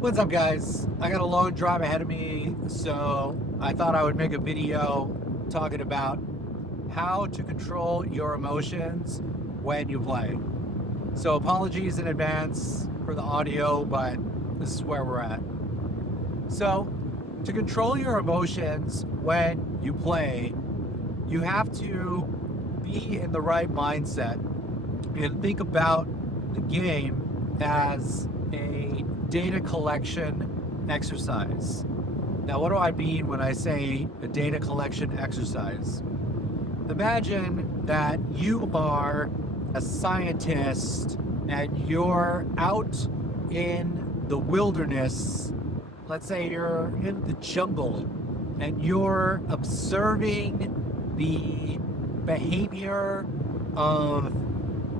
What's up, guys? I got a long drive ahead of me, so I thought I would make a video talking about how to control your emotions when you play. So apologies in advance for the audio, but this is where we're at. So to control your emotions when you play, you have to be in the right mindset and think about the game as a data collection exercise. Now, what do I mean when I say a data collection exercise? Imagine that you are a scientist and you're out in the wilderness. Let's say you're in the jungle and you're observing the behavior of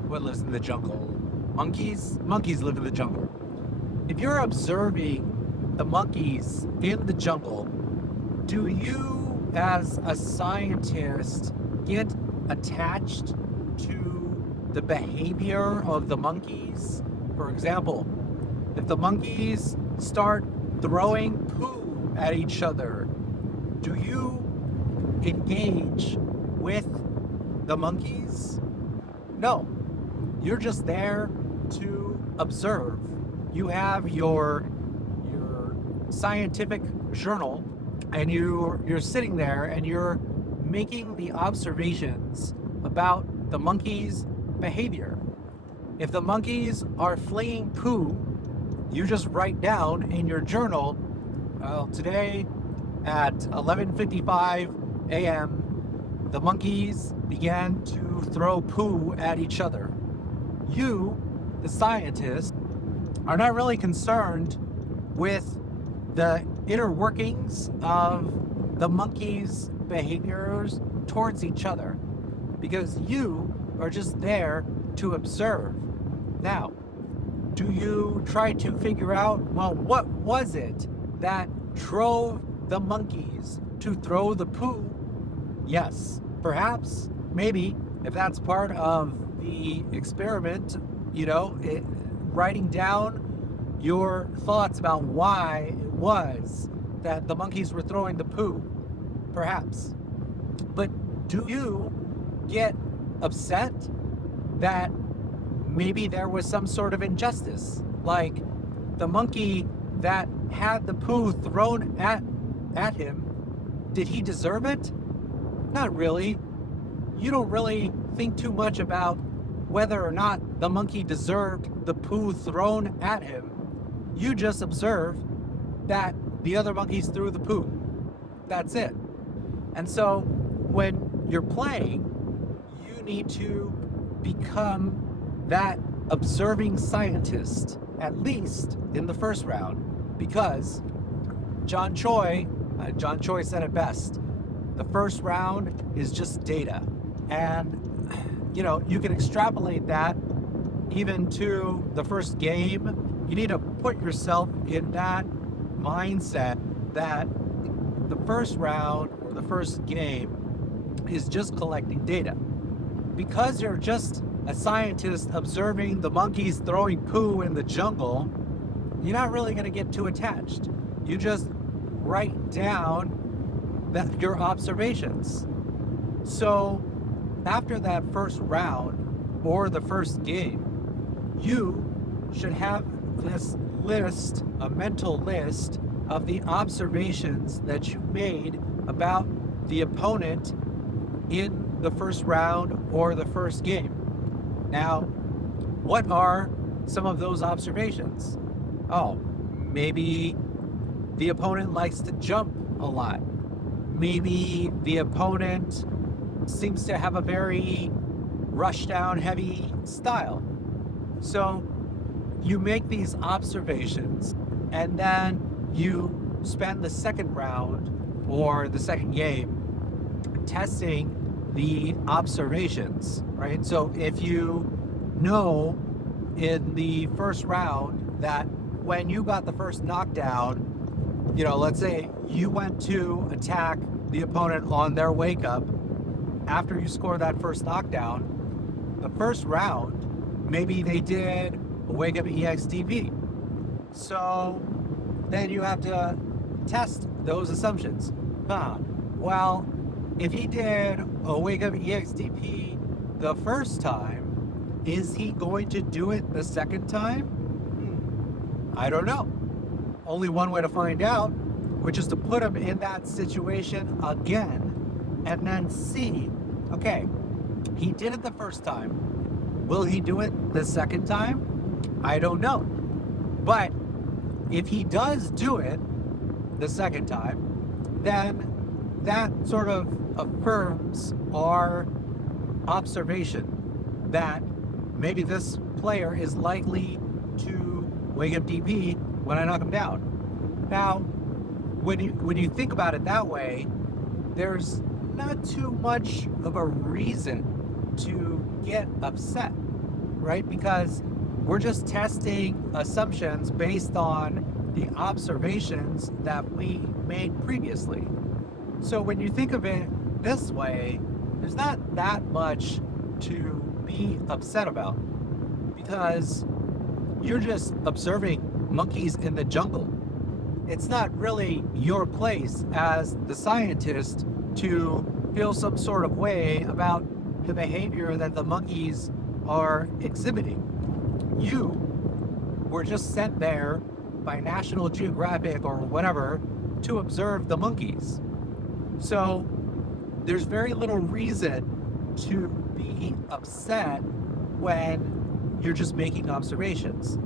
what lives in the jungle? Monkeys? Monkeys live in the jungle. If you're observing the monkeys in the jungle, do you, as a scientist, get attached to the behavior of the monkeys? For example, if the monkeys start throwing poo at each other, do you engage with the monkeys? No. You're just there to observe. You have your scientific journal and you're sitting there and you're making the observations about the monkeys' behavior. If the monkeys are flinging poo, you just write down in your journal, today at 11:55 a.m., the monkeys began to throw poo at each other. You, the scientist, are not really concerned with the inner workings of the monkeys' behaviors towards each other because you are just there to observe. Now, do you try to figure out, well, what was it that drove the monkeys to throw the poo? Yes, perhaps, maybe, if that's part of the experiment, writing down your thoughts about why it was that the monkeys were throwing the poo, perhaps. But do you get upset that maybe there was some sort of injustice? Like the monkey that had the poo thrown at him, did he deserve it? Not really. You don't really think too much about whether or not the monkey deserved the poo thrown at him. You just observe that the other monkeys threw the poo. That's it. And so when you're playing, you need to become that observing scientist, at least in the first round, because John Choi said it best. The first round is just data. And you can extrapolate that even to the first game. You need to put yourself in that mindset that the first round or the first game is just collecting data. Because you're just a scientist observing the monkeys throwing poo in the jungle, you're not really going to get too attached. You just write down your observations. So after that first round or the first game, you should have this list, a mental list of the observations that you made about the opponent in the first round or the first game. Now, what are some of those observations? Oh, maybe the opponent likes to jump a lot. Maybe the opponent seems to have a very rush-down heavy style. So you make these observations and then you spend the second round or the second game testing the observations, right? So if you know in the first round that when you got the first knockdown, let's say you went to attack the opponent on their wake up after you score that first knockdown, the first round, maybe they did a wake up EXTV. So then you have to test those assumptions. Well, if he did a Wake Up EXDP the first time, is he going to do it the second time? I don't know. Only one way to find out, which is to put him in that situation again and then see, okay, he did it the first time. Will he do it the second time? I don't know. But if he does do it the second time, then that sort of affirms our observation that maybe this player is likely to wake up DP when I knock him down. Now, when you think about it that way, there's not too much of a reason to get upset, right? Because we're just testing assumptions based on the observations that we made previously. So when you think of it this way, there's not that much to be upset about, because you're just observing monkeys in the jungle. It's not really your place as the scientist to feel some sort of way about the behavior that the monkeys are exhibiting. You were just sent there by National Geographic or whatever to observe the monkeys. So there's very little reason to be upset when you're just making observations.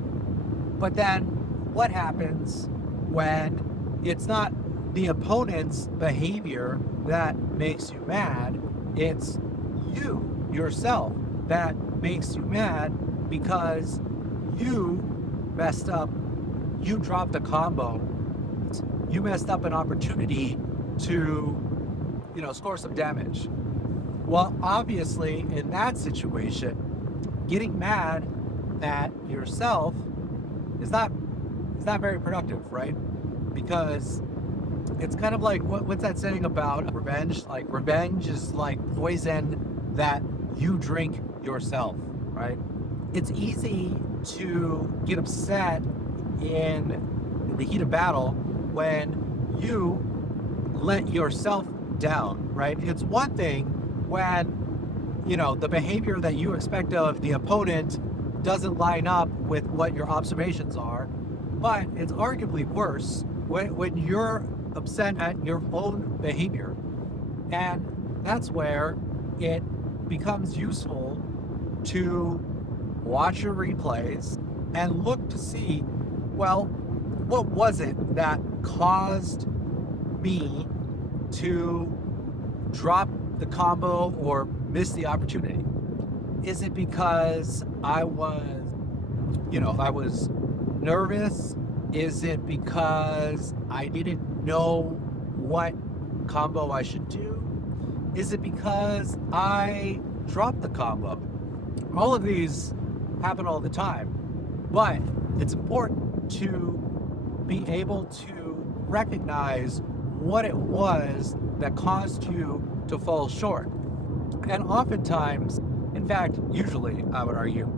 But then what happens when it's not the opponent's behavior that makes you mad, it's you yourself that makes you mad because you messed up, you dropped a combo, you messed up an opportunity to, score some damage. Well, obviously, in that situation, getting mad at yourself is not very productive, right? Because it's kind of like what's that saying about revenge? Like, revenge is like poison that you drink yourself, right? It's easy to get upset in the heat of battle when you let yourself down, right? It's one thing when, the behavior that you expect of the opponent doesn't line up with what your observations are, but it's arguably worse when you're upset at your own behavior. And that's where it becomes useful to watch your replays and look to see, well, what was it that caused me to drop the combo or miss the opportunity? Is it because I was nervous? Is it because I didn't know what combo I should do? Is it because I dropped the combo? All of these happen all the time, but it's important to be able to recognize what it was that caused you to fall short. And oftentimes, in fact, usually, I would argue,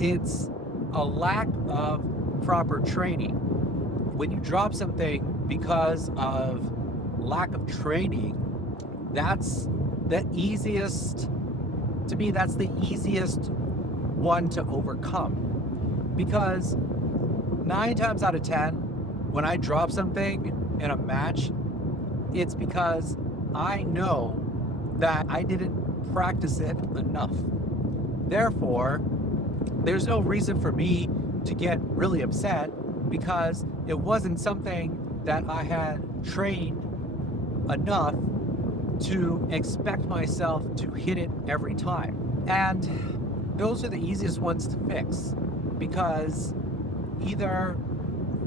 it's a lack of proper training. When you drop something because of lack of training, that's the easiest one to overcome. Because 9 times out of 10, when I drop something in a match, it's because I know that I didn't practice it enough. Therefore, there's no reason for me to get really upset because it wasn't something that I had trained enough to expect myself to hit it every time. And those are the easiest ones to fix, because either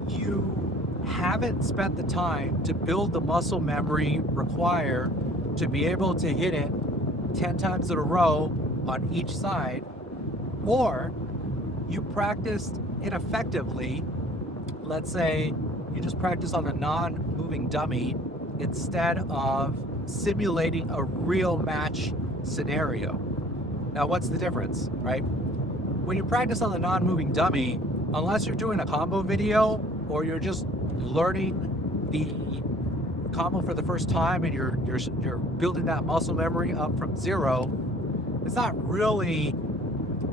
you haven't spent the time to build the muscle memory required to be able to hit it 10 times in a row on each side, or you practiced ineffectively. Let's say you just practice on a non-moving dummy instead of simulating a real match scenario. Now, what's the difference, right? When you practice on the non-moving dummy, unless you're doing a combo video or you're just learning the combo for the first time and you're building that muscle memory up from zero, it's not really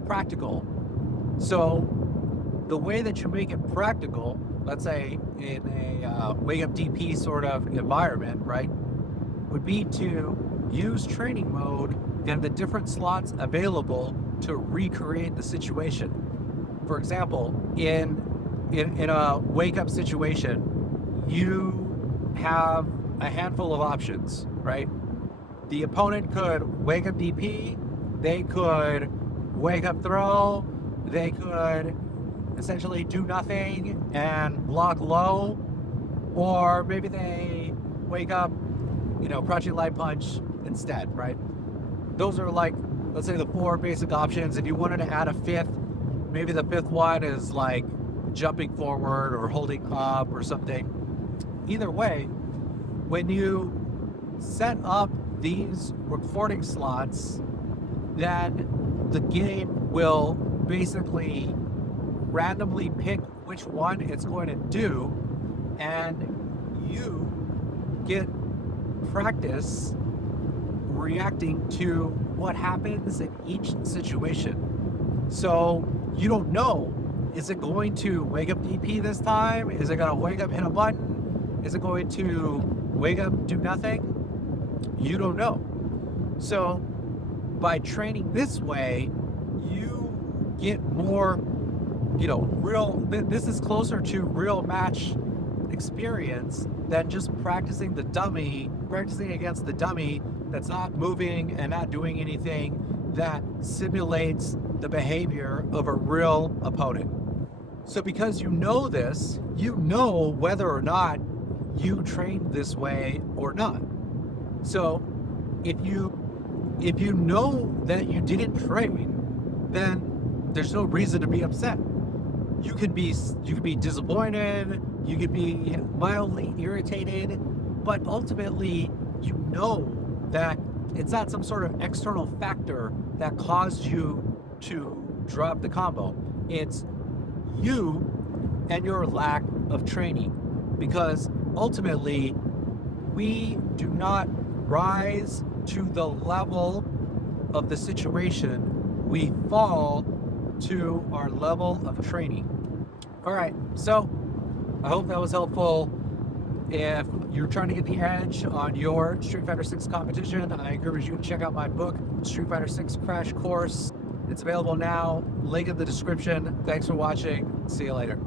practical. So the way that you make it practical, let's say in a wake up DP sort of environment, right, would be to use training mode and the different slots available to recreate the situation. For example, in a wake up situation, you have a handful of options, right? The opponent could wake up DP, they could wake up throw, they could essentially do nothing and block low, or maybe they wake up, crouching light punch instead, right? Those are like, let's say, the 4 basic options. If you wanted to add a fifth, maybe the fifth one is like jumping forward or holding up or something. Either way, when you set up these recording slots, then the game will basically randomly pick which one it's going to do, and you get practice reacting to what happens in each situation. So you don't know, is it going to wake up DP this time? Is it going to wake up hit a button? Is it going to wake up do nothing? You don't know. So by training this way, you get more, this is closer to real match experience than just practicing against the dummy that's not moving and not doing anything that simulates the behavior of a real opponent. So because you know this, you know whether or not you trained this way or not. So if you know that you didn't train, then there's no reason to be upset. You could be disappointed, you could be mildly irritated, but ultimately you know that it's not some sort of external factor that caused you to drop the combo. It's you and your lack of training, because ultimately we do not rise to the level of the situation, we fall to our level of training. All right, so I hope that was helpful. If you're trying to get the edge on your Street Fighter 6 competition, I encourage you to check out my book, Street Fighter 6 Crash Course. It's available now, link in the description. Thanks for watching. See you later.